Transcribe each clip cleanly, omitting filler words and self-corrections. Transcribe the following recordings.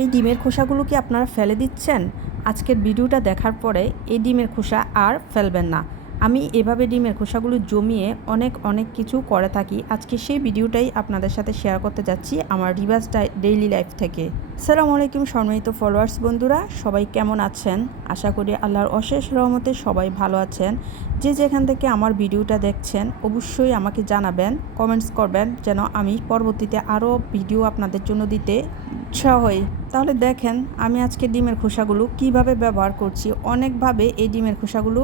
এই ডিমের খোসাগুলো কি আপনারা ফেলে দিচ্ছেন? আজকের ভিডিওটা দেখার পরে এই ডিমের খোসা আর ফেলবেন না। আমি এভাবে ডিমের খোসাগুলো জমিয়ে অনেক কিছু করে থাকি। আজকে সেই ভিডিওটাই আপনাদের সাথে শেয়ার করতে যাচ্ছি আমার রিভার্স ডেইলি লাইফ থেকে। আসসালামু আলাইকুম সম্মানিত ফলোয়ার্স বন্ধুরা, সবাই কেমন আছেন? আশা করি আল্লাহর অশেষ রহমতে সবাই ভালো আছেন। যে যেখান থেকে আমার ভিডিওটা দেখছেন অবশ্যই আমাকে জানাবেন, কমেন্টস করবেন যেন আমি পরবর্তীতে আরও ভিডিও আপনাদের জন্য দিতে উৎসাহ হই। তাহলে দেখেন আমি আজকে ডিমের খোসাগুলো কিভাবে ব্যবহার করছি। অনেকভাবে এই ডিমের খোসাগুলো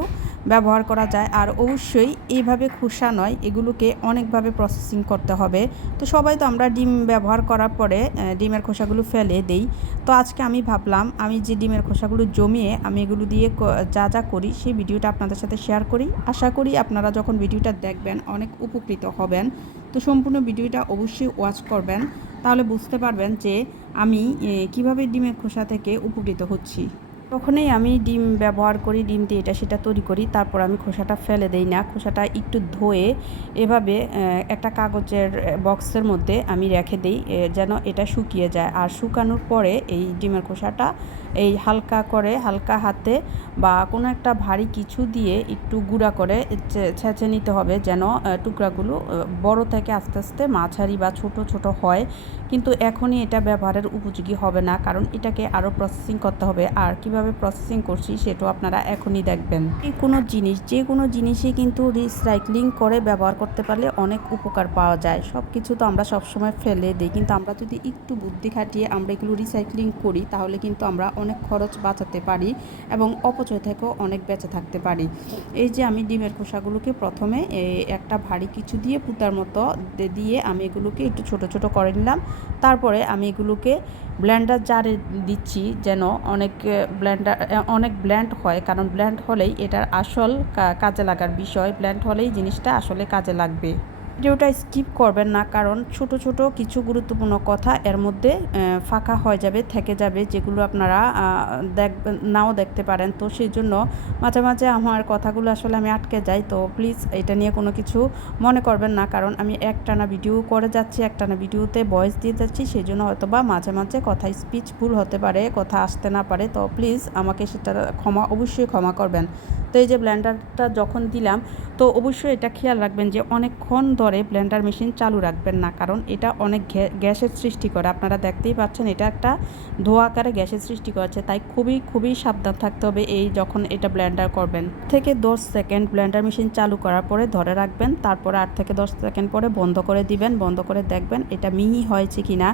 ব্যবহার করা যায়, আর অবশ্যই এইভাবে খোসা নয়, এগুলোকে অনেকভাবে প্রসেসিং করতে হবে। তো সবাই তো আমরা ডিম ব্যবহার করার পরে ডিমের খোসাগুলো ফেলে দেই। তো আজকে আমি ভাবলাম আমি যে ডিমের খোসাগুলো জমিয়ে আমি এগুলো দিয়ে যা যা করি সেই ভিডিওটা আপনাদের সাথে শেয়ার করি। আশা করি আপনারা যখন ভিডিওটা দেখবেন অনেক উপকৃত হবেন। তো সম্পূর্ণ ভিডিওটা অবশ্যই ওয়াচ করবেন, তাহলে বুঝতে পারবেন যে আমি কিভাবে ডিমের খোসা থেকে উপকৃত হচ্ছি। তখনই আমি ডিম ব্যবহার করি, ডিম দিয়ে এটা সেটা তৈরি করি। তারপর আমি খোসাটা ফেলে দেই না, খোসাটা একটু ধুয়ে এভাবে একটা কাগজের বক্সের মধ্যে আমি রেখে দিই যেন এটা শুকিয়ে যায়। আর শুকানোর পরে এই ডিমের খোসাটা এই হালকা হাতে বা কোনো একটা ভারী কিছু দিয়ে একটু গুঁড়া করে ছেঁচে নিতে হবে, যেন টুকরাগুলো বড় থেকে আস্তে আস্তে মাঝারি বা ছোট ছোট হয়। কিন্তু এখনই এটা ব্যবহারের উপযোগী হবে না, কারণ এটাকে আরও প্রসেসিং করতে হবে। আর কিভাবে প্রসেসিং করছি সেটাও আপনারা এখনই দেখবেন। যে কোনো জিনিসই কিন্তু রিসাইক্লিং করে ব্যবহার করতে পারলে অনেক উপকার পাওয়া যায়। সব কিছু তো আমরা সবসময় ফেলে দিই, কিন্তু আমরা যদি একটু বুদ্ধি খাটিয়ে আমরা এগুলো রিসাইক্লিং করি তাহলে কিন্তু আমরা অনেক খরচ বাঁচাতে পারি এবং অপচয় থেকেও অনেক বেঁচে থাকতে পারি। এই যে আমি ডিমের খোসাগুলোকে প্রথমে একটা ভারী কিছু দিয়ে পুঁতার মতো দিয়ে আমি এগুলোকে একটু ছোট ছোট করে নিলাম। তারপরে আমি এগুলোকে ব্লেন্ডার জারে দিচ্ছি যেন অনেক ব্লেন্ড হয়, কারণ ব্লেন্ড হলেই এটার আসল কাজে লাগার বিষয়, ব্লেন্ড হলেই জিনিসটা আসলে কাজে লাগবে। ভিডিওটা স্কিপ করবেন না, কারণ ছোট ছোট কিছু গুরুত্বপূর্ণ কথা এর মধ্যে ফাঁকা হয়ে যাবে, থেকে যাবে, যেগুলো আপনারা নাও দেখতে পারেন। তো সেই জন্য মাঝে মাঝে আমার কথাগুলো আসলে আমি আটকে যাই। তো প্লিজ এটা নিয়ে কোনো কিছু মনে করবেন না, কারণ আমি একটানা ভিডিও করে যাচ্ছি, একটানা ভিডিওতে ভয়েস দিয়ে যাচ্ছি, সেই জন্য হয়তো বা মাঝে মাঝে কথা স্পিচ ভুল হতে পারে, কথা আসতে না পারে। তো প্লিজ আমাকে সেটা অবশ্যই ক্ষমা করবেন। তো এই যে ব্লেন্ডারটা যখন দিলাম, তো অবশ্যই এটা খেয়াল রাখবেন যে অনেকক্ষণ ধরে ব্লেন্ডার মেশিন চালু রাখবেন না, কারণ এটা অনেক গ্যাসের সৃষ্টি করে। আপনারা দেখতেই পাচ্ছেন এটা একটা ধোঁয়া আকারে গ্যাসের সৃষ্টি করেছে, তাই খুবই সাবধান থাকতে হবে এই যখন এটা ব্লেন্ডার করবেন। থেকে 10 সেকেন্ড ব্লেন্ডার মেশিন চালু করার পরে ধরে রাখবেন, তারপরে 8 থেকে 10 সেকেন্ড পরে বন্ধ করে দিবেন। বন্ধ করে দেখবেন এটা মিহি হয়েছে কিনা।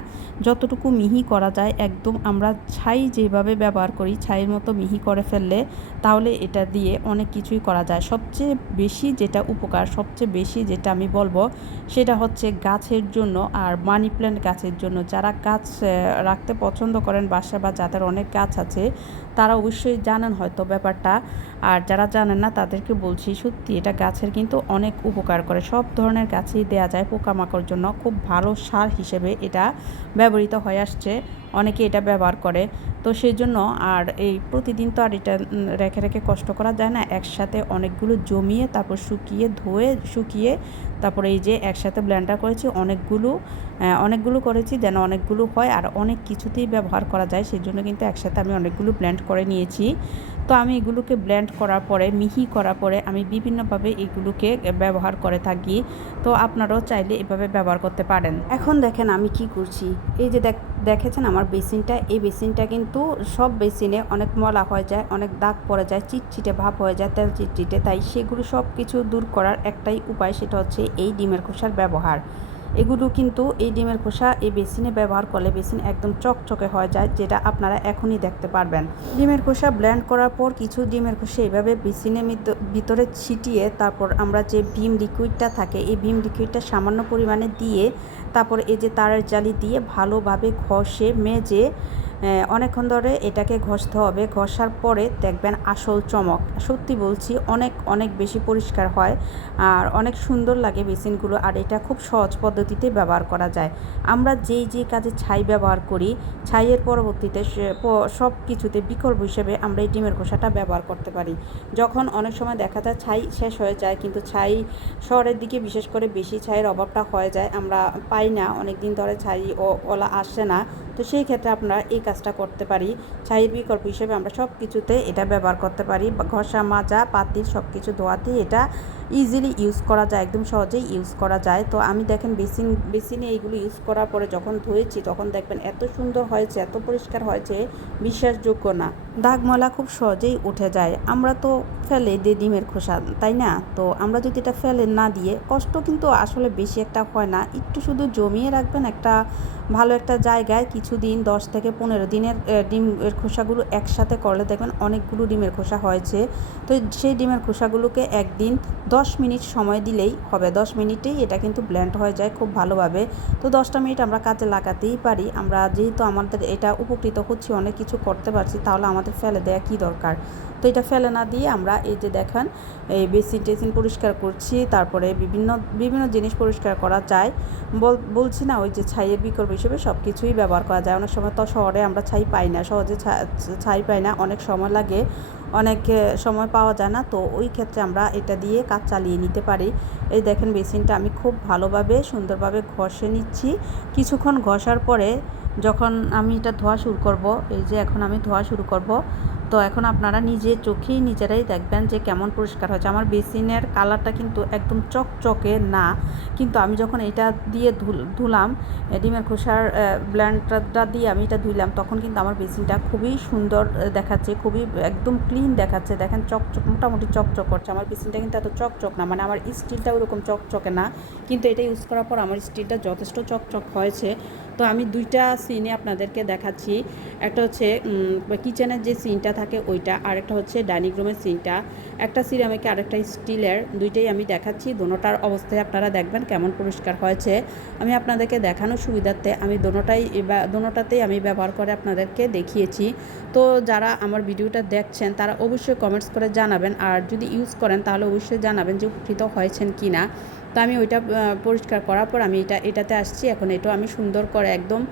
যতটুকু মিহি করা যায়, একদম আমরা ছাই যেভাবে ব্যবহার করি ছাইয়ের মতো মিহি করে ফেললে তাহলে এটা দিয়ে অনেক কিছুই করা যায়। সবচেয়ে বেশি যেটা উপকার, সবচেয়ে বেশি যেটা আমি বলবো সেটা হচ্ছে গাছের জন্য আর মানি প্ল্যান্ট গাছের জন্য। যারা গাছ রাখতে পছন্দ করেন বাসা বা যাদের অনেক গাছ আছে তারা অবশ্যই জানেন হয়তো ব্যাপারটা, আর যারা জানেন না তাদেরকে বলছি সত্যি এটা গাছের কিন্তু অনেক উপকার করে। সব ধরনের গাছেই দেওয়া যায়, পোকামাকড়ের জন্য খুব ভালো সার হিসেবে এটা ব্যবহৃত হয়ে আসছে, অনেকে এটা ব্যবহার করে। তো সেই জন্য আর এই প্রতিদিন তো আর এটা রেখে রেখে কষ্ট করা যায় না, একসাথে অনেকগুলো জমিয়ে তারপর শুকিয়ে তারপরে এই যে একসাথে ব্লেন্ডার করেছি, অনেকগুলো করেছি যেন অনেকগুলো হয় আর অনেক কিছুতেই ব্যবহার করা যায়, সেই জন্য কিন্তু একসাথে আমি অনেকগুলো ব্লেন্ড করে নিয়েছি। তো আমি এগুলোকে ব্লেন্ড করার পরে মিহি করার পরে আমি বিভিন্নভাবে এগুলোকে ব্যবহার করে থাকি। তো আপনারাও চাইলে এভাবে ব্যবহার করতে পারেন। এখন দেখেন আমি কি করছি। এই যে দেখেছেন আমার বেসিনটা, এই বেসিনটা কিন্তু সব বেসিনে অনেক ময়লা হয়ে যায়, অনেক দাগ পড়ে যায়, চিটচিটে ভাব হয়ে যায়, তেল চিটচিটে। তাই সেগুলো সব কিছু দূর করার একটাই উপায়, সেটা হচ্ছে এই ডিমের খোসার ব্যবহার। এগুলো কিন্তু এই ডিমের খোসা এই বেসিনে ব্যবহার করলে বেসিন একদম চকচকে হয়ে যায়, যেটা আপনারা এখনই দেখতে পারবেন। ডিমের খোসা ব্লেন্ড করার পর কিছু ডিমের খোসা এইভাবে বেসিনের ভিতরে ছিটিয়ে তারপর আমরা যে ভিম লিকুইডটা থাকে এই ভিম লিকুইডটা সামান্য পরিমাণে দিয়ে তারপর এই যে তারের জালি দিয়ে ভালোভাবে ঘষে মেজে অনেকক্ষণ ধরে এটাকে ঘষতে হবে। ঘষার পরে দেখবেন আসল চমক, সত্যি বলছি অনেক বেশি পরিষ্কার হয় আর অনেক সুন্দর লাগে বেসিনগুলো। আর এটা খুব সহজ পদ্ধতিতে ব্যবহার করা যায়। আমরা যেই কাজে ছাই ব্যবহার করি, ছাইয়ের পরবর্তীতে সব কিছুতে বিকল্প হিসেবে আমরা এই ডিমের খোসাটা ব্যবহার করতে পারি। যখন অনেক সময় দেখা যায় ছাই শেষ হয়ে যায়, কিন্তু ছাই শহরের দিকে বিশেষ করে বেশি ছাইয়ের অভাবটা হয়ে যায়, আমরা পাই না, অনেক দিন ধরে ছাই ওলা আসে না। তো সেই ক্ষেত্রে আমরা এই কাজটা করতে পারি। ছাইয়ের বিকল্প হিসেবে আমরা সব কিছুতে এটা ব্যবহার করতে পারি। ঘষা মাজা পাতিল সব কিছু ধোয়াতেই এটা ইজিলি ইউজ করা যায়, একদম সহজেই ইউজ করা যায়। তো আমি দেখেন বেসিনে এইগুলো ইউজ করার পরে যখন ধুয়েছি তখন দেখবেন এত সুন্দর হয়েছে, এত পরিষ্কার হয়েছে, বিশ্বাসযোগ্য না। দাগ ময়লা খুব সহজেই উঠে যায়। আমরা তো ফেলে দিই ডিমের খোসা, তাই না? তো আমরা যদি এটা ফেলে না দিয়ে, কষ্ট কিন্তু আসলে বেশি একটা হয় না, একটু শুধু জমিয়ে রাখবেন একটা ভালো একটা জায়গায় কিছুদিন, 10 থেকে 15 দিনের ডিমের খোসাগুলো একসাথে করলে দেখবেন অনেকগুলো ডিমের খোসা হয়েছে। তো সেই ডিমের খোসাগুলোকে একদিন 10 মিনিট সময় দিলেই হবে। 10 মিনিটেই এটা কিন্তু ব্লেন্ড হয়ে যায় খুব ভালোভাবে। তো 10টা মিনিট আমরা কাজে লাগাতেই পারি। আমরা যেহেতু আমাদের এটা উপকৃত হচ্ছি, অনেক কিছু করতে পারছি, তাহলে আমাদের ফেলে দেওয়া কী দরকার? তো এটা ফেলে না দিয়ে আমরা এই যে দেখেন এই বেসিন টেসিন পরিষ্কার করছি, তারপরে বিভিন্ন জিনিস পরিষ্কার করা যায়। বলছি না, ওই যে ছাইয়ের বিকল্প হিসেবে সব কিছুই ব্যবহার করা যায়। অনেক সময় তো শহরে আমরা ছাই পাই না, সহজে ছাই পাই না, অনেক সময় লাগে, অনেক সময় পাওয়া যায় না। তো ওই ক্ষেত্রে আমরা এটা দিয়ে কাজ চালিয়ে নিতে পারি। এই দেখেন বেসিনটা আমি খুব ভালোভাবে সুন্দরভাবে ঘষে নিচ্ছি। কিছুক্ষণ ঘষার পরে যখন আমি এটা ধোয়া শুরু করব, এই যে এখন আমি ধোয়া শুরু করব, তো এখন আপনারা নিজে চোখেই নিজেরাই দেখবেন যে কেমন পরিষ্কার হয়েছে। আমার বেসিনের কালারটা কিন্তু একদম চকচকে না, কিন্তু আমি যখন এটা দিয়ে ধুলাম, ডিমের খোসার ব্লেন্ডারটা দিয়ে আমি এটা ধুইলাম, তখন কিন্তু আমার বেসিনটা খুবই সুন্দর দেখাচ্ছে, খুবই একদম ক্লিন দেখাচ্ছে। দেখেন চকচক, মোটামুটি চকচক করছে। আমার বেসিনটা কিন্তু এত চকচক না, মানে আমার স্টিলটা ওরকম চকচকে না, কিন্তু এটা ইউজ করার পর আমার স্টিলটা যথেষ্ট চকচক হয়েছে। তো আমি দুইটা সিনে আপনাদেরকে দেখাচ্ছি। একটা হচ্ছে কিচেনের যে সিনটা থাকে ওইটা, আর একটা হচ্ছে ডাইনিং রুমের সিনটা। একটা সিরামিক আর একটা স্টিলের, দুইটাই আমি দেখাচ্ছি। দোনোটার অবস্থায় আপনারা দেখবেন কেমন পরিষ্কার হয়েছে। আমি আপনাদেরকে দেখানোর সুবিধার্থে আমি দোনোটাতেই আমি ব্যবহার করে আপনাদেরকে দেখিয়েছি। তো যারা আমার ভিডিওটা দেখছেন তারা অবশ্যই কমেন্টস করে জানাবেন, আর যদি ইউজ করেন তাহলে অবশ্যই জানাবেন যে উপকৃত হয়েছেন কি না। তো আমি ওইটা পরিষ্কার করার পর আমি এটাতে আসছি। এখন এটাও আমি সুন্দর করে একদম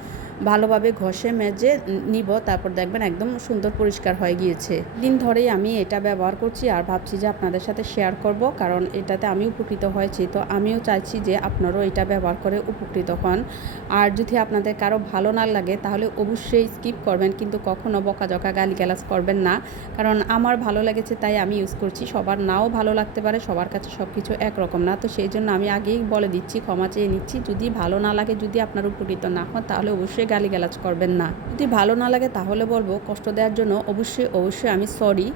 ভালোভাবে ঘষে মেজে নিব, তারপর দেখবেন একদম সুন্দর পরিষ্কার হয়ে গিয়েছে। দিন ধরেই আমি এটা ব্যবহার করছি আর ভাবছি যে আপনাদের সাথে শেয়ার করব, কারণ এটাতে আমি উপকৃত হয়েছি। তো আমিও চাইছি যে আপনারাও এটা ব্যবহার করে উপকৃত হন। আর যদি আপনাদের কারো ভালো না লাগে তাহলে অবশ্যই স্কিপ করবেন, কিন্তু কখনও বকাঝকা গালিগালাজ করবেন না, কারণ আমার ভালো লেগেছে তাই আমি ইউজ করছি। সবার নাও ভালো লাগতে পারে, সবার কাছে সব কিছু একরকম না। তো সেই জন্য আমি আগেই বলে দিচ্ছি, ক্ষমা চেয়ে নিচ্ছি। যদি ভালো না লাগে, যদি আপনার উপকৃত না হন, তাহলে অবশ্যই গালিগালাজ করবেন না। যদি ভালো না লাগে তাহলে বলবো, কষ্ট দেওয়ার জন্য অবশ্যই আমি সরি।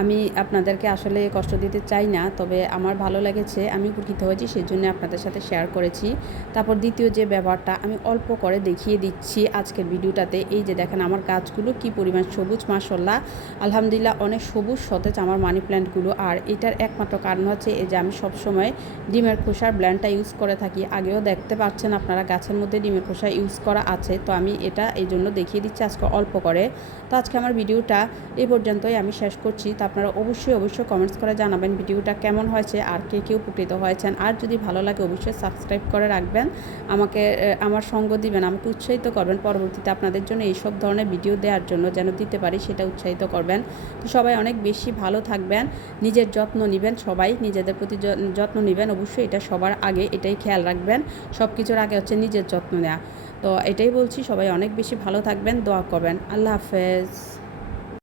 আমি আপনাদেরকে আসলে কষ্ট দিতে চাই না, তবে আমার ভালো লেগেছে, আমি উপকৃত হয়েছি, সেই জন্য আপনাদের সাথে শেয়ার করেছি। তারপর দ্বিতীয় যে ব্যবহারটা আমি অল্প করে দেখিয়ে দিচ্ছি আজকের ভিডিওটাতে। এই যে দেখেন আমার গাছগুলো কি পরিমাণ সবুজ, মাশাআল্লাহ, আলহামদুলিল্লাহ, অনেক সবুজ সতেজ আমার মানি প্ল্যান্টগুলো। আর এটার একমাত্র কারণ হচ্ছে এই যে আমি সবসময় ডিমের খোসার ব্লেন্ডটা ইউজ করে থাকি। আগেও দেখতে পাচ্ছেন আপনারা গাছের মধ্যে ডিমের খোসা ইউজ করা আছে। তো আমি এটা এই জন্য দেখিয়ে দিচ্ছি আজকে অল্প করে। তো আজকে আমার ভিডিওটা এই পর্যন্তই আমি শেষ করছি। তো আপনারা অবশ্যই কমেন্টস করে জানাবেন ভিডিওটা কেমন হয়েছে, আর কে উপকৃত হয়েছেন। আর যদি ভালো লাগে অবশ্যই সাবস্ক্রাইব করে রাখবেন, আমার সঙ্গ দিবেন, আমাকে উৎসাহিত করবেন পরবর্তীতে আপনাদের জন্য এইসব ধরনের ভিডিও দেওয়ার জন্য, যেন দিতে পারি সেটা উৎসাহিত করবেন। তো সবাই অনেক বেশি ভালো থাকবেন, নিজের যত্ন নেবেন, সবাই নিজেদের প্রতি যত্ন নেবেন, অবশ্যই এটা সবার আগে, এটাই খেয়াল রাখবেন। সব কিছুর আগে হচ্ছে নিজের যত্ন নেওয়া। তো এটাই বলছি, সবাই অনেক বেশি ভালো থাকবেন, দোয়া করবেন। আল্লাহ হাফেজ।